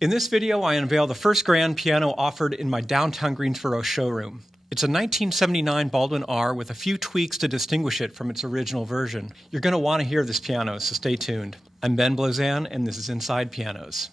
In this video, I unveil the first grand piano offered in my downtown Greensboro showroom. It's a 1979 Baldwin R with a few tweaks to distinguish it from its original version. You're going to want to hear this piano, so stay tuned. I'm Ben Blozan, and this is Inside Pianos.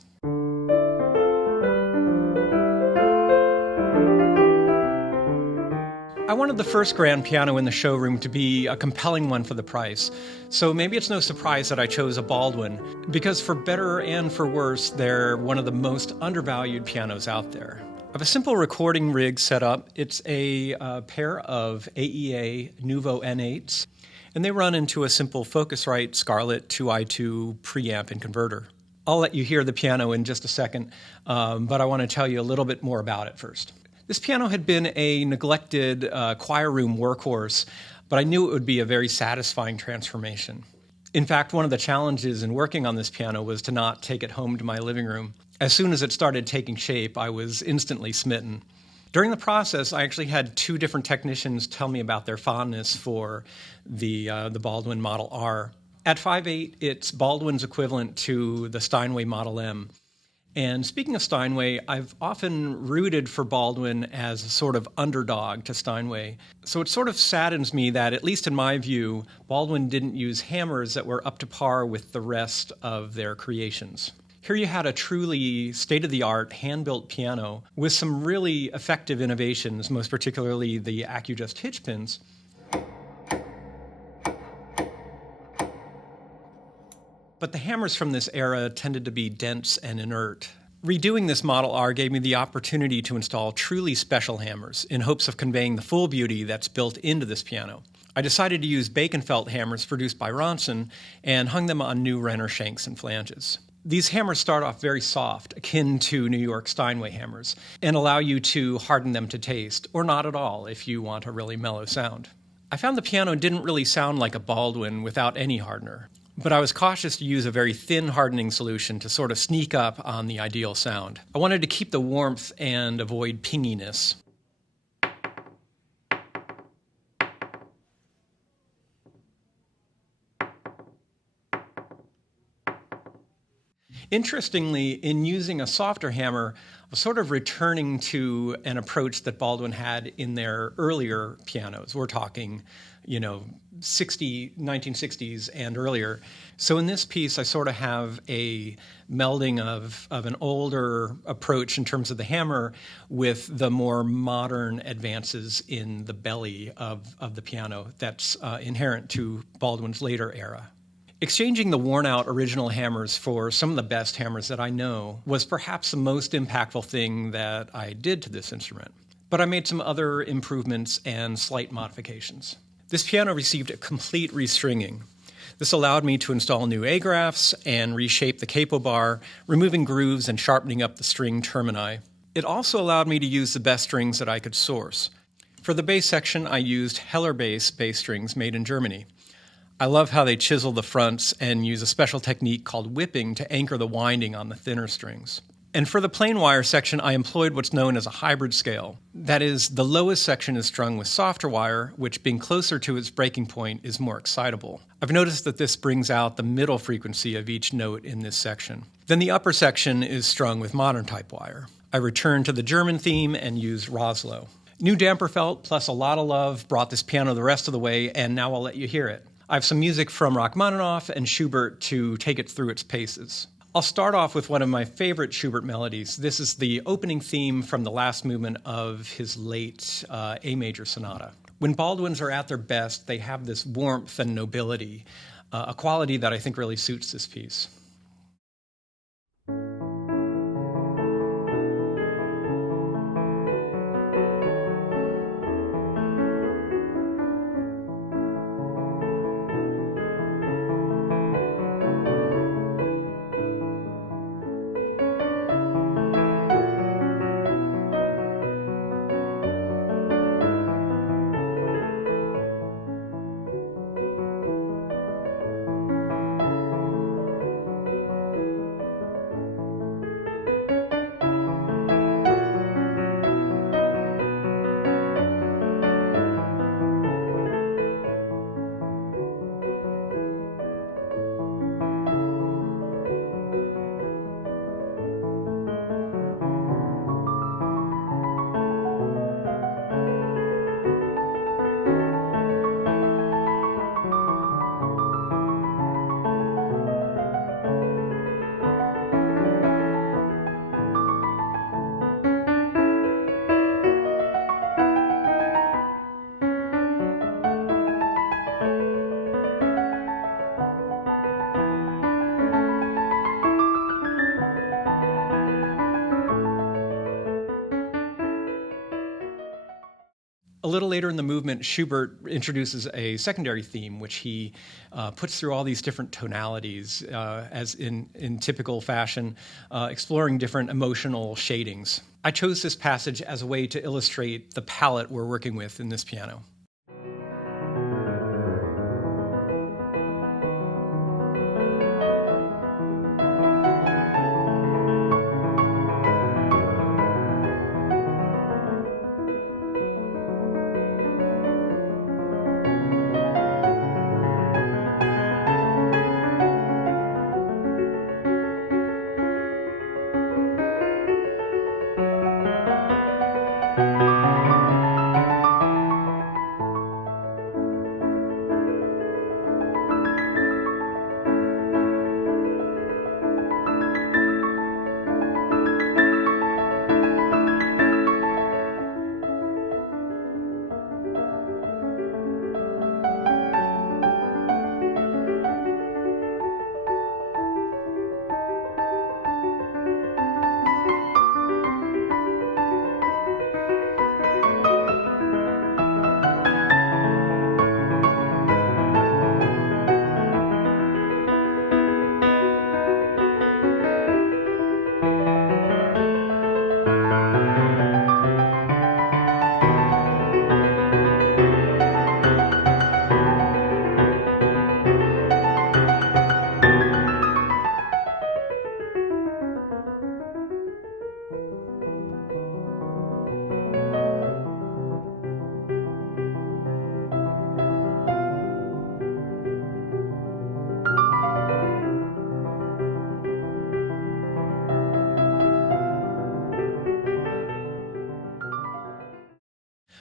I wanted the first grand piano in the showroom to be a compelling one for the price, so maybe it's no surprise that I chose a Baldwin, because for better and for worse, they're one of the most undervalued pianos out there. I have a simple recording rig set up. It's a pair of AEA Nuvo N8s, and they run into a simple Focusrite Scarlett 2i2 preamp and converter. I'll let you hear the piano in just a second, but I want to tell you a little bit more about it first. This piano had been a neglected choir room workhorse, but I knew it would be a very satisfying transformation. In fact, one of the challenges in working on this piano was to not take it home to my living room. As soon as it started taking shape, I was instantly smitten. During the process, I actually had two different technicians tell me about their fondness for the Baldwin Model R. At 5'8", it's Baldwin's equivalent to the Steinway Model M. And speaking of Steinway, I've often rooted for Baldwin as a sort of underdog to Steinway. So it sort of saddens me that, at least in my view, Baldwin didn't use hammers that were up to par with the rest of their creations. Here you had a truly state-of-the-art, hand-built piano with some really effective innovations, most particularly the AccuJust hitch pins. But the hammers from this era tended to be dense and inert. Redoing this Model R gave me the opportunity to install truly special hammers in hopes of conveying the full beauty that's built into this piano. I decided to use bacon felt hammers produced by Ronson and hung them on new Renner shanks and flanges. These hammers start off very soft, akin to New York Steinway hammers, and allow you to harden them to taste, or not at all if you want a really mellow sound. I found the piano didn't really sound like a Baldwin without any hardener. But I was cautious to use a very thin hardening solution to sort of sneak up on the ideal sound. I wanted to keep the warmth and avoid pinginess. Interestingly, in using a softer hammer, I was sort of returning to an approach that Baldwin had in their earlier pianos. We're talking, 1960s and earlier. So in this piece, I sort of have a melding of an older approach in terms of the hammer with the more modern advances in the belly of the piano that's inherent to Baldwin's later era. Exchanging the worn-out original hammers for some of the best hammers that I know was perhaps the most impactful thing that I did to this instrument. But I made some other improvements and slight modifications. This piano received a complete restringing. This allowed me to install new A-graphs and reshape the capo bar, removing grooves and sharpening up the string termini. It also allowed me to use the best strings that I could source. For the bass section, I used Heller bass strings made in Germany. I love how they chisel the fronts and use a special technique called whipping to anchor the winding on the thinner strings. And for the plain wire section, I employed what's known as a hybrid scale. That is, the lowest section is strung with softer wire, which, being closer to its breaking point, is more excitable. I've noticed that this brings out the middle frequency of each note in this section. Then the upper section is strung with modern type wire. I returned to the German theme and used Roslow. New damper felt plus a lot of love brought this piano the rest of the way, and now I'll let you hear it. I have some music from Rachmaninoff and Schubert to take it through its paces. I'll start off with one of my favorite Schubert melodies. This is the opening theme from the last movement of his late A major sonata. When Baldwins are at their best, they have this warmth and nobility, a quality that I think really suits this piece. A little later in the movement, Schubert introduces a secondary theme, which he puts through all these different tonalities, as in typical fashion, exploring different emotional shadings. I chose this passage as a way to illustrate the palette we're working with in this piano.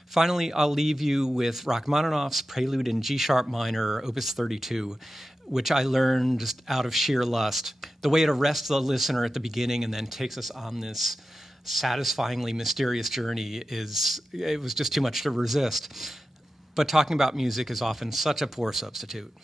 Finally, I'll leave you with Rachmaninoff's Prelude in G-sharp minor, Opus 32, which I learned just out of sheer lust. The way it arrests the listener at the beginning and then takes us on this satisfyingly mysterious journey it was just too much to resist. But talking about music is often such a poor substitute.